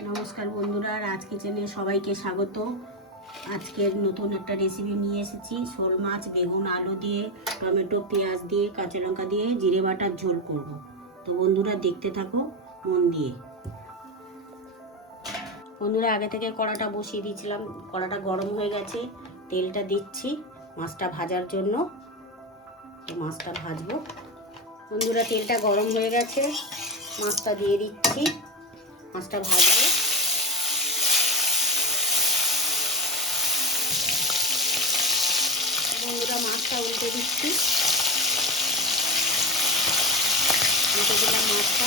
নমস্কার বন্ধুরা, রাজ কিচেনে সবাইকে স্বাগত। আজকের নতুন একটা রেসিপি নিয়ে এসেছি। শোল মাছ বেগুন আলু দিয়ে, টমেটো পেঁয়াজ দিয়ে, কাঁচা লঙ্কা দিয়ে জিরে বাটার ঝোল করব। তো বন্ধুরা দেখতে থাকো মন দিয়ে। বন্ধুরা আগে থেকে কড়াটা বসিয়ে দিয়েছিলাম, কড়াটা গরম হয়ে গেছে। তেলটা দিচ্ছি মাছটা ভাজার জন্য। তো মাছটা ভাজবো। বন্ধুরা তেলটা গরম হয়ে গেছে, মাছটা দিয়ে দিচ্ছি। মাছটা ভাজবো। বন্ধুরা মাছটা উল্টে দিচ্ছি, উল্টে দিলাম মাছটা।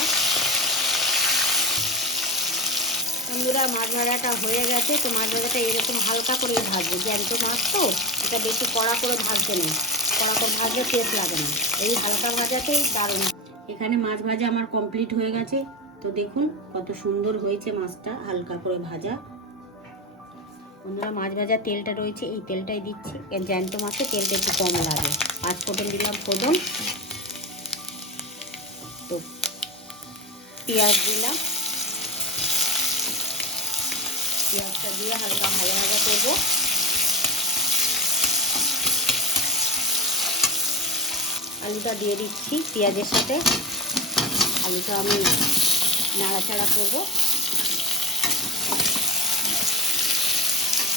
বন্ধুরা মাছ ভাজাটা হয়ে গেছে। তো মাছ ভাজাটা এরকম হালকা করেই ভাজবো, জ্যান্ত মাছ তো এটা বেশি কড়া করে ভাজতে নেই, কড়া করে ভাজলে টেস্ট লাগে না। এই হালকা ভাজাতেই দারুণ। এখানে মাছ ভাজা আমার কমপ্লিট হয়ে গেছে। তো দেখুন কত সুন্দর হয়েছে মাছটা হালকা করে ভাজা। বন্ধুরা মাছ ভাজা তেলটা রয়েছে, এই তেলটাই দিচ্ছি। জ্যান্ত মাছে তেলটা একটু কম লাগে। 5 ফোড়ন দিলাম ফোড়ন, তো পেঁয়াজ দিলাম। পেঁয়াজটা দিয়ে হালকা ভাজা ভাজা করবো। আলুটা দিয়ে দিচ্ছি পেঁয়াজের সাথে। আলুটা আমি নাড়াচাড়া করবো।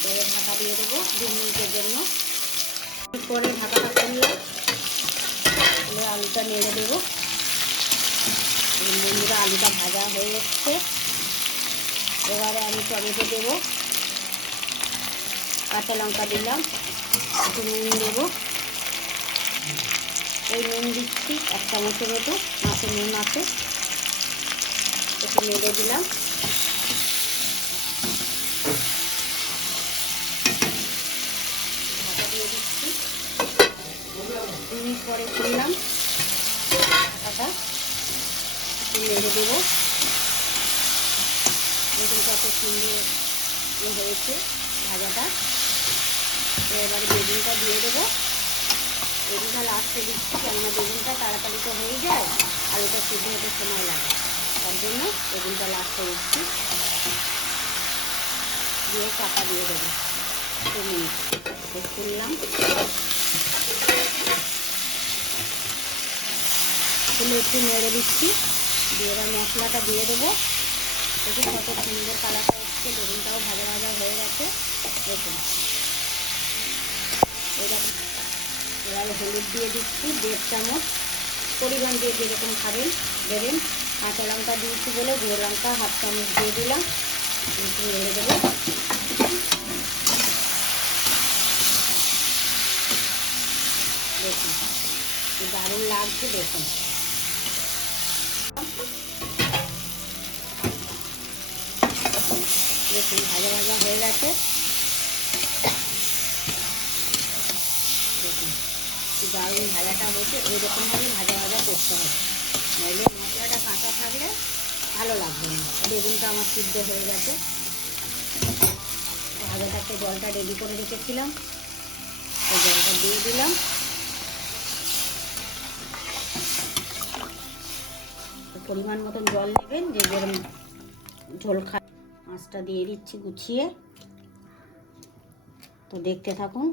তো ঢাকা দিয়ে দেবো 2 মিনিটের জন্য। পরে ঢাকাটা খুললে আলুটা নেড়ে দেবো। বন্ধুরা আলুটা ভাজা হয়ে যাচ্ছে। এবারে আমি টমেটো দেবো, কাঁচা লঙ্কা দিলাম, একটু নুন দেবো। এই নুন দিচ্ছি 1 চামচের মতো, মাছের নুন আছে। একটু নেড়ে দিলাম। ঢাকা দিয়ে দিচ্ছি। 2 মিনিট পরে খুললাম ঢাকাটা, একটু নেড়ে দেবো। দেখুন কত সুন্দর হয়েছে ভাজাটা। তো এবারে বেগুনটা দিয়ে দেবো। বেগুনটা লাস্টে দিচ্ছি, কেননা বেগুনটা তাড়াতাড়ি তো হয়ে যায়, আলুটা সিদ্ধ হতে সময় লাগে, তার জন্য বেগুনটা লাস্টে দিচ্ছি। দিয়ে চাপা দিয়ে দেবো 2 মিনিট। খুললাম, খুলে একটু নেড়ে দিচ্ছি। দিয়ে এবার মশলাটা দিয়ে দেবো। দেখুন কত সুন্দর কালারটা এসছে, বেগুনটাও ভাজা ভাজা হয়ে গেছে। দেখুন এইরকম। এবার হলুদ দিয়ে দিচ্ছি 1.5 চামচ, পরিমাণ দিয়ে যেরকম খাবেন দেবেন। কাঁচা লঙ্কা দিয়েছি বলে গুঁড়ো লঙ্কা 1/2 চামচ দিয়ে দিলাম। একটু নেড়ে দেবো। দেখুন দারুণ লাগছে। দেখুন দেখুন ভাজা ভাজা হয়ে গেছে। দেখুন দারুণ ভাজাটা হয়েছে। এইরকমভাবে ভাজা ভাজা করতে হবে, নইলে মশলাটা কাঁচা থাকলে ভালো লাগবে না। বেগুনটা আমার সিদ্ধ হয়ে গেছে। ভাজাটাকে জলটা রেডি করে রেখেছিলাম, ওই জলটা দিয়ে দিলাম। পরিমাণ মতন জল নেবেন, যে যেরকম ঝোল খায়। মাছটা দিয়ে দিচ্ছি গুছিয়ে। তো দেখতে থাকুন।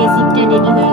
রেসিপিটা রেডি হয়ে